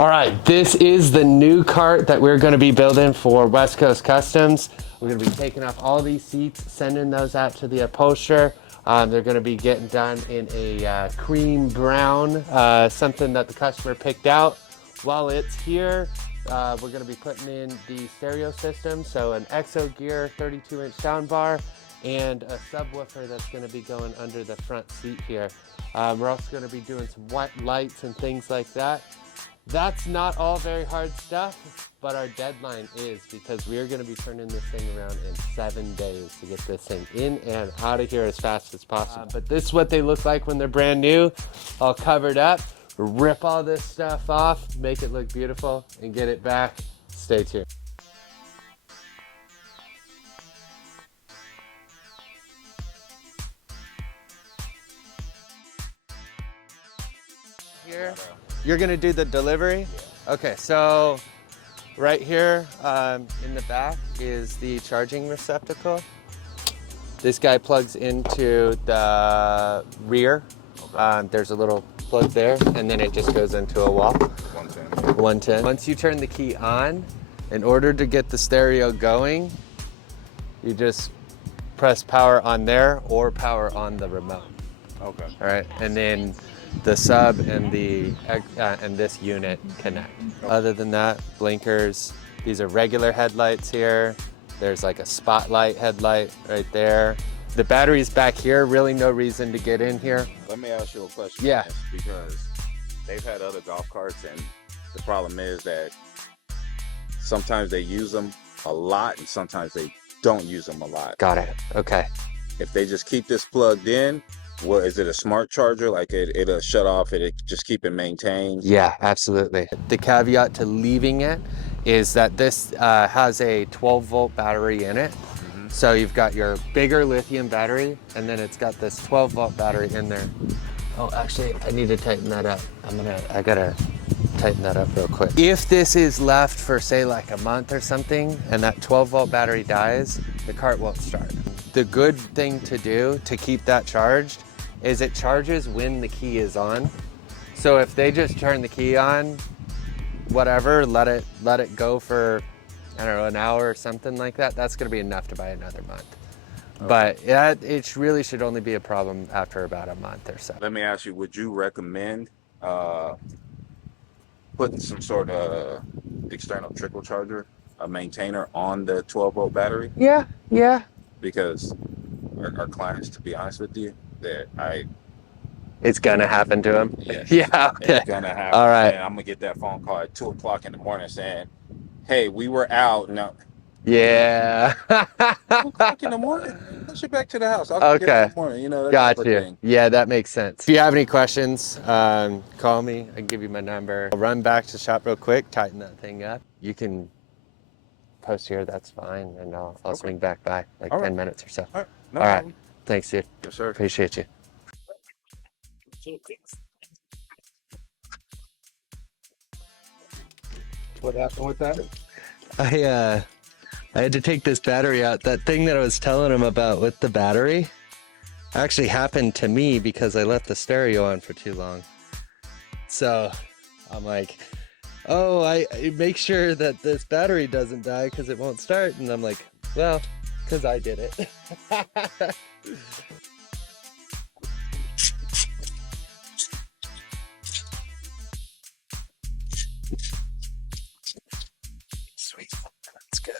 All right, this is the new cart that we're going to be building for West Coast Customs. We're going to be taking off all these seats, sending those out to the upholsterer. They're going to be getting done in a cream brown, something that the customer picked out. While it's here, we're going to be putting in the stereo system, so an EXO Gear 32-inch soundbar and a subwoofer that's going to be going under the front seat here. We're also going to be doing some white lights and things like that. That's not all very hard stuff, but our deadline is because we're going to be turning this thing around in 7 days to get this thing in and out of here as fast as possible. But this is what they look like when they're brand new, all covered up. Rip all this stuff off, make it look beautiful, and get it back. Stay tuned. Here. You're gonna do the delivery? Yeah. Okay, so right here in the back is the charging receptacle. This guy plugs into the rear. There's a little plug there, and then it just goes into a wall. 110. 110. Once you turn the key on, in order to get the stereo going, you just press power on there or power on the remote. Okay. All right, and then the sub and the and this unit connect. Other than that, blinkers. These are regular headlights here. There's like a spotlight headlight right there. The battery's back here. Really no reason to get in here. Let me ask you a question. Yeah. Because they've had other golf carts, and the problem is that sometimes they use them a lot, and sometimes they don't use them a lot. Got it. Okay. If they just keep this plugged in, what is it, a smart charger? Like it'll shut off, it'll just keep it maintained? Yeah, absolutely. The caveat to leaving it is that this has a 12-volt battery in it. Mm-hmm. So you've got your bigger lithium battery, and then it's got this 12-volt battery in there. Oh, actually, I need to tighten that up. I gotta tighten that up real quick. If this is left for, say, like a month or something, and that 12-volt battery dies, the cart won't start. The good thing to do to keep that charged is it charges when the key is on. So if they just turn the key on, whatever, let it go for, I don't know, an hour or something like that, that's gonna be enough to buy another month. Okay. But it really should only be a problem after about a month or so. Let me ask you, would you recommend putting some sort of external trickle charger, a maintainer on the 12-volt battery? Yeah. Because our clients, to be honest with you, it's gonna happen to him. Yes, yeah. Okay. It's gonna happen. All right. And I'm gonna get that phone call at 2 o'clock in the morning saying, "Hey, we were out." No. Yeah. 2 o'clock in the morning. Push it back to the house. I'll Okay. get it in the morning. You know. That Got type of you. thing. Yeah, that makes sense. If you have any questions, call me. I can give you my number. I'll run back to the shop real quick, tighten that thing up. You can post here. That's fine, and I'll swing back by like 10 minutes or so. All right. No All right. problem. Thanks, dude. Yes, sir. Appreciate you. What happened with that? I had to take this battery out. That thing that I was telling him about with the battery actually happened to me because I left the stereo on for too long. So I'm like, oh, I make sure that this battery doesn't die because it won't start. And I'm like, well, because I did it. Sweet, that's good.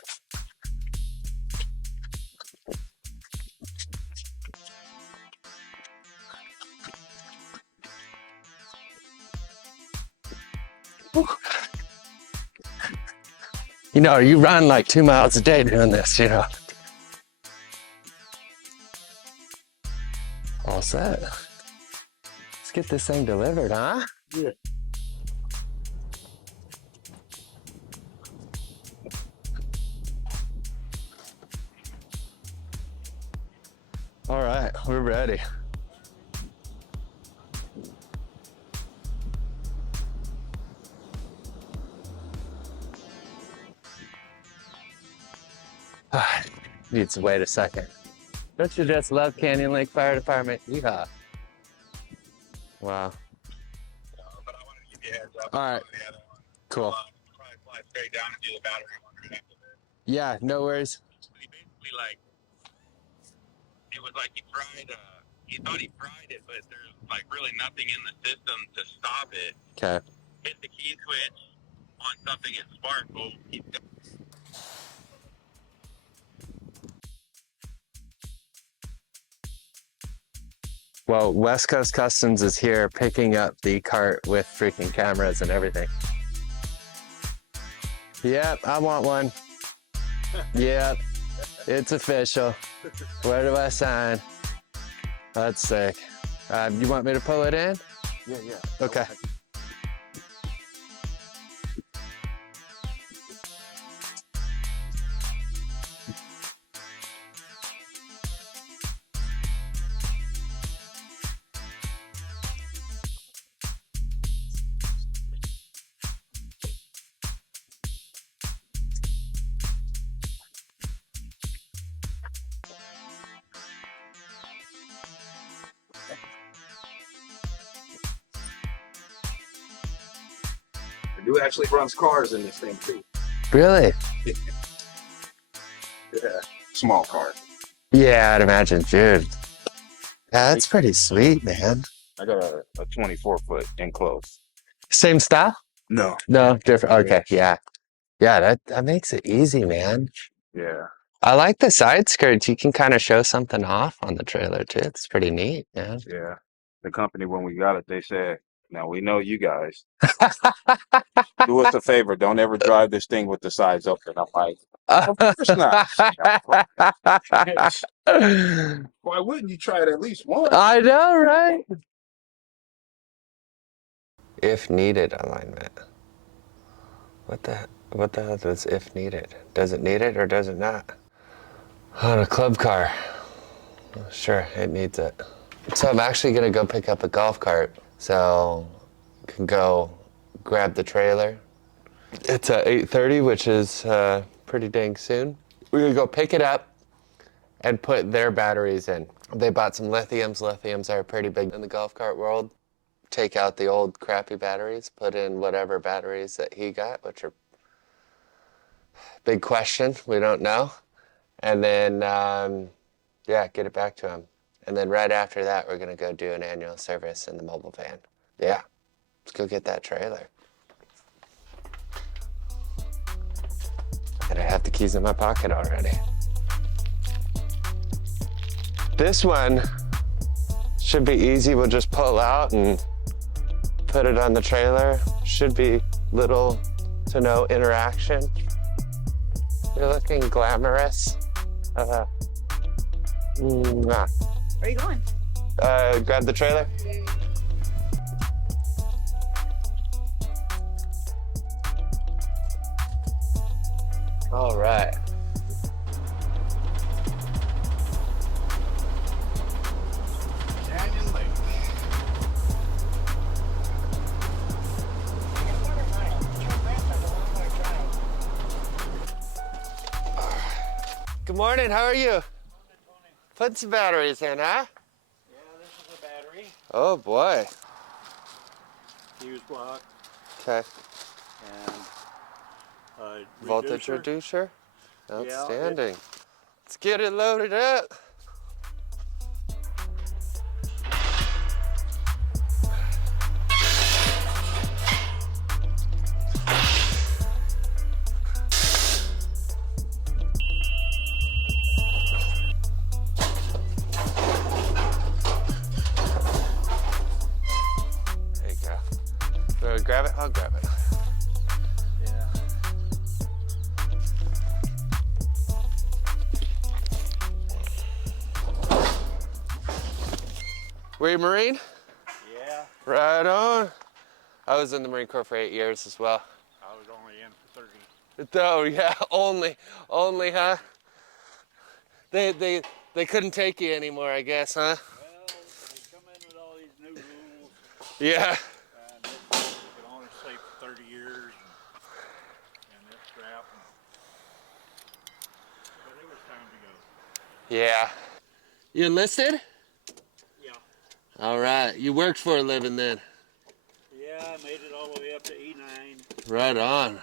You know, you run like 2 miles a day doing this, you know. All set. Let's get this thing delivered, huh? Yeah. All right, we're ready. Needs to wait a second. Don't you just love Canyon Lake Fire Department? Yeehaw. Wow. But I wanted to give you a heads up. All right. Cool. Probably fly straight down and do the battery one right after this. Yeah, no worries. He basically like it was like he fried. He thought he fried it, but there's like really nothing in the system to stop it. Okay. Hit the key switch on something and spark. Well, Well, West Coast Customs is here picking up the cart with freaking cameras and everything. Yep, I want one. Yep, it's official. Where do I sign? That's sick. You want me to pull it in? yeah. Okay. The dude actually runs cars in this thing too. Really? Yeah, small cars. Yeah, I'd imagine, dude. Yeah, that's pretty sweet, man. I got a 24-foot enclosed. Same style? No. No, different. Okay, yeah. Yeah, that makes it easy, man. Yeah. I like the side skirts. You can kind of show something off on the trailer too. It's pretty neat, man. Yeah. The company, when we got it, they said, now we know you guys. Do us a favor. Don't ever drive this thing with the sides open. I'm like, of course not. Why wouldn't you try it at least once? I know, right? If needed alignment. What the hell does if needed? Does it need it or does it not? On a club car. Sure, it needs it. So I'm actually gonna go pick up a golf cart. So I can go grab the trailer. It's at 8:30, which is pretty dang soon. We're gonna go pick it up and put their batteries in. They bought some lithiums. Lithiums are pretty big in the golf cart world. Take out the old crappy batteries, put in whatever batteries that he got, which are big question. We don't know. And then, yeah, get it back to him. And then right after that, we're gonna go do an annual service in the mobile van. Yeah, let's go get that trailer. And I have the keys in my pocket already. This one should be easy. We'll just pull out and put it on the trailer. Should be little to no interaction. You're looking glamorous. Where are you going? Grab the trailer. All right. Canyon Lake. Good morning, how are you? Put some batteries in, huh? Yeah, this is a battery. Oh boy. Fuse block Okay. and Voltage reducer? Yeah, Outstanding. Let's get it loaded up. There you go. You want to grab it? I'll grab it. Yeah. Were you a Marine? Yeah, Right on. I was in the Marine Corps for 8 years as well. I was only in for 30. Oh yeah, only, huh? They couldn't take you anymore, I guess, huh? Well, they come in with all these new rules, Yeah. and you can only stay for 30 years, and it's crap. But it was time to go. Yeah. You enlisted? Yeah. All right. You worked for a living then. Yeah, I made it all the way up to E9. Right on.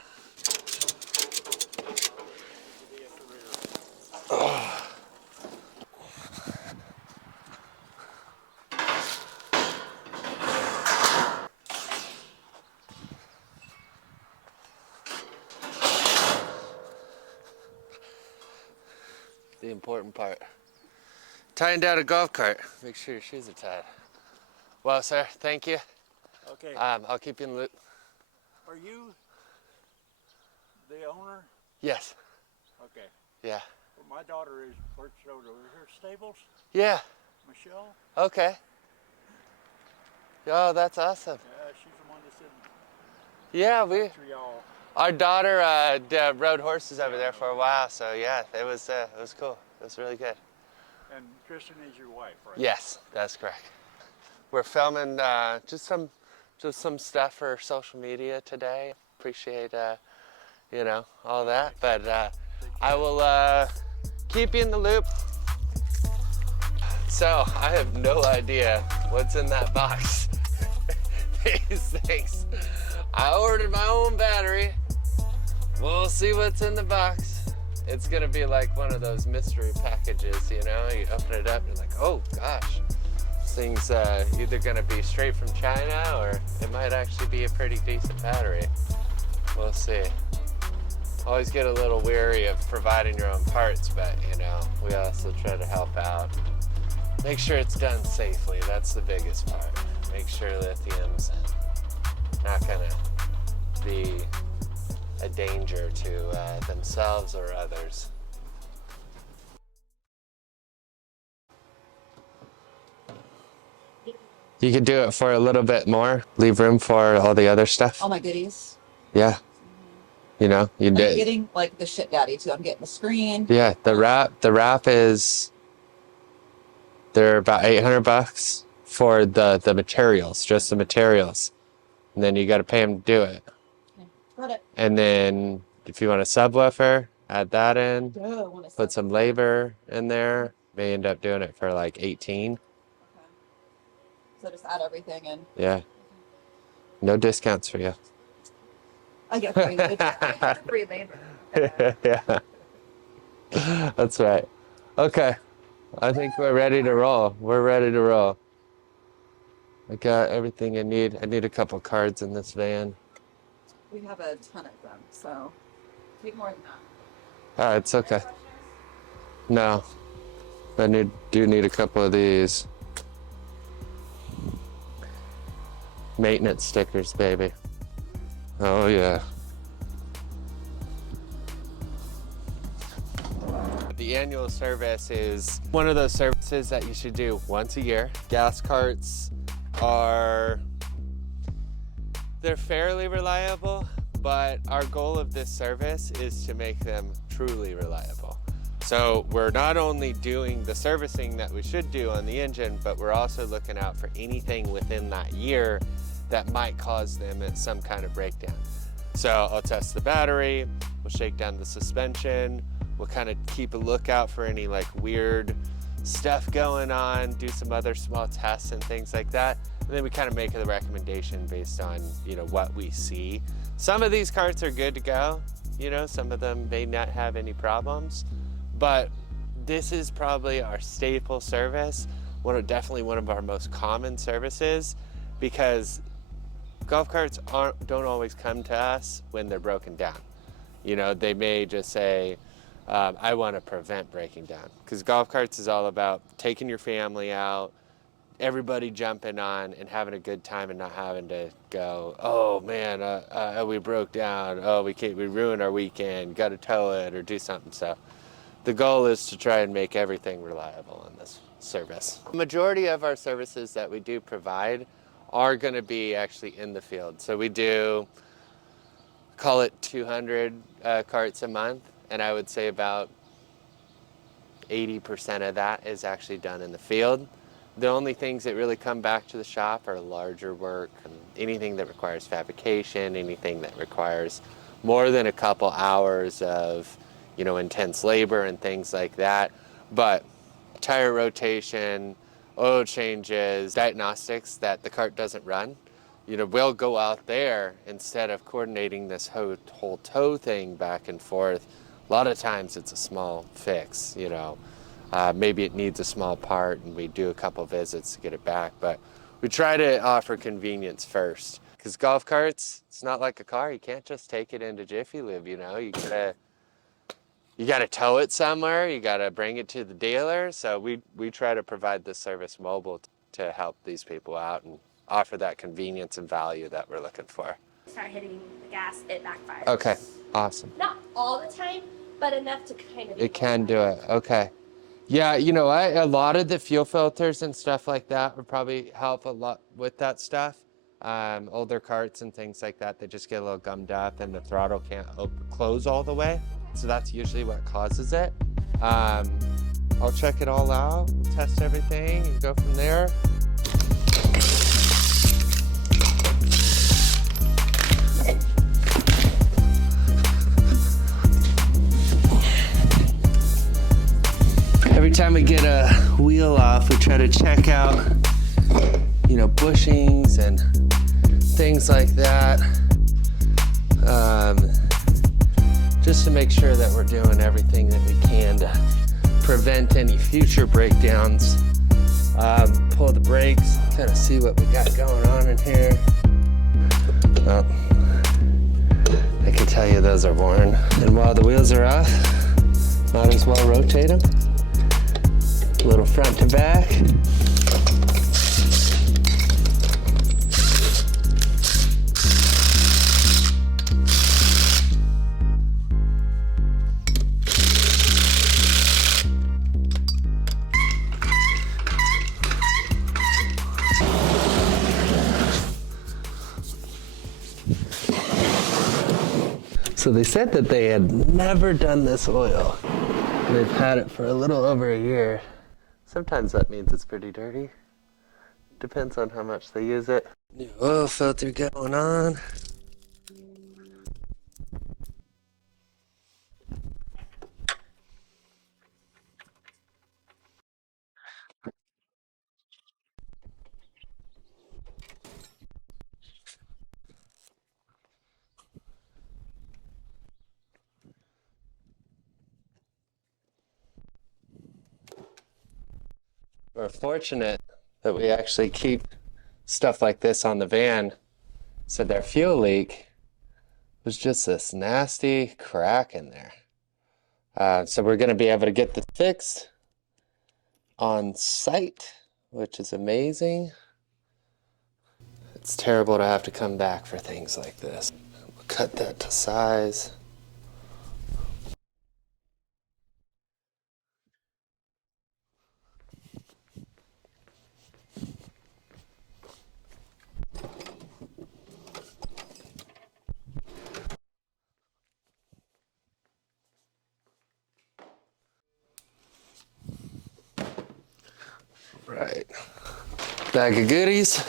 The important part. Tying down a golf cart. Make sure your shoes are tied. Well, sir, thank you. Okay. I'll keep you in the loop. Are you the owner? Yes. Okay. Yeah. Well, my daughter works over here at Stables. Yeah. Michelle. Okay. Oh, that's awesome. Yeah, she's the one that's in Yeah, y'all. our daughter rode horses over there for a while, so yeah, it was cool. It was really good. And Kristen is your wife, right? Yes, that's correct. We're filming just some stuff for social media today. Appreciate all that, but I will keep you in the loop. So I have no idea what's in that box. These things. I ordered my own battery. We'll see what's in the box. It's gonna be like one of those mystery packages, you know? You open it up and you're like, oh gosh. This thing's either gonna be straight from China or it might actually be a pretty decent battery. We'll see. Always get a little weary of providing your own parts, but we also try to help out. Make sure it's done safely, that's the biggest part. Make sure lithium's not gonna be a danger to themselves or others. You could do it for a little bit more, leave room for all the other stuff. All my goodies. Yeah. You I'm did. getting like the shit daddy too. I'm getting the screen. Yeah, the wrap is, they're about $800 for the materials, just the materials. And then you got to pay them to do it. Okay, got it. And then if you want a subwoofer, add that in. Duh, I want to Put some labor in there. May end up doing it for like 18. Okay. So just add everything in. Yeah. No discounts for you. I get free labor. Free labor. Yeah. That's right. Okay. I think we're ready to roll. We're ready to roll. I got everything I need. I need a couple cards in this van. We have a ton of them, so take more than that. It's okay. No. I do need a couple of these. Maintenance stickers, baby. Oh yeah. The annual service is one of those services that you should do once a year. Gas carts they're fairly reliable, but our goal of this service is to make them truly reliable. So we're not only doing the servicing that we should do on the engine, but we're also looking out for anything within that year that might cause them some kind of breakdown. So I'll test the battery, we'll shake down the suspension, we'll kind of keep a lookout for any like weird stuff going on, do some other small tests and things like that. And then we kind of make the recommendation based on, what we see. Some of these carts are good to go, some of them may not have any problems, but this is probably our staple service, definitely one of our most common services, because golf carts don't always come to us when they're broken down. They may just say, I want to prevent breaking down, because golf carts is all about taking your family out, everybody jumping on and having a good time and not having to go, oh man, we broke down, oh we ruined our weekend, got to tow it or do something. So the goal is to try and make everything reliable in this service. The majority of our services that we do provide are going to be actually in the field. So we do, call it 200 carts a month, and I would say about 80% of that is actually done in the field. The only things that really come back to the shop are larger work, and anything that requires fabrication, anything that requires more than a couple hours of, intense labor and things like that. But tire rotation, oil changes, diagnostics that the cart doesn't run. we'll go out there instead of coordinating this whole tow thing back and forth. A lot of times it's a small fix, maybe it needs a small part and we do a couple visits to get it back, but we try to offer convenience first. Because golf carts, it's not like a car. You can't just take it into Jiffy Lube, You gotta tow it somewhere. You gotta bring it to the dealer. So we try to provide this service mobile to help these people out and offer that convenience and value that we're looking for. Start hitting the gas, it backfires. Okay, awesome. Not all the time, but enough to kind of. It can do it. Okay. Yeah, a lot of the fuel filters and stuff like that would probably help a lot with that stuff. Older carts and things like that, they just get a little gummed up and the throttle can't close all the way. So that's usually what causes it. I'll check it all out, test everything, and go from there. Every time we get a wheel off, we try to check out, bushings and things like that, just to make sure that we're doing everything that we can to prevent any future breakdowns. Pull the brakes, kind of see what we got going on in here. Well, I can tell you those are worn. And while the wheels are off, might as well rotate them. A little front to back. So they said that they had never done this oil. They've had it for a little over a year. Sometimes that means it's pretty dirty. Depends on how much they use it. New oil filter going on. We're fortunate that we actually keep stuff like this on the van. So their fuel leak was just this nasty crack in there. So we're going to be able to get this fixed on site, which is amazing. It's terrible to have to come back for things like this. We'll cut that to size. Right. Bag of goodies.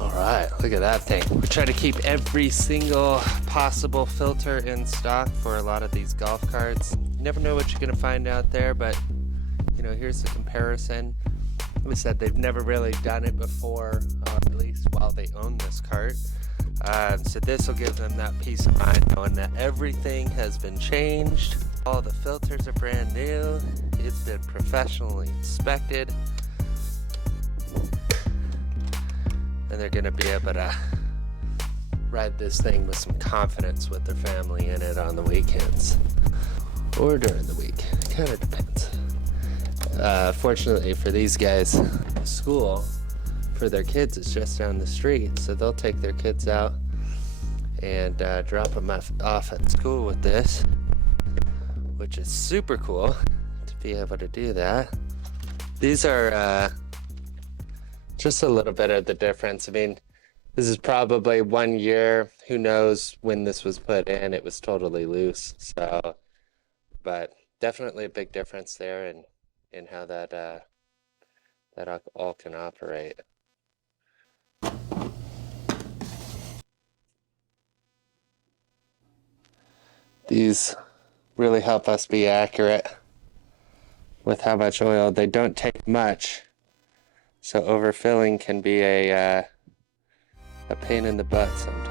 All right, look at that thing. We try to keep every single possible filter in stock for a lot of these golf carts. You never know what you're gonna find out there, but here's the comparison. We said they've never really done it before, at least while they own this cart. So this will give them that peace of mind knowing that everything has been changed. All the filters are brand new. It's been professionally inspected. And they're gonna be able to ride this thing with some confidence with their family in it on the weekends. Or during the week, it kind of depends. Fortunately for these guys, school for their kids is just down the street, so they'll take their kids out and drop them off at school with this, which is super cool to be able to do that. These are just a little bit of the difference. I mean, this is probably 1 year. Who knows when this was put in? It was totally loose. So, but definitely a big difference there in how that all can operate. These really help us be accurate with how much oil. They don't take much, so overfilling can be a pain in the butt sometimes.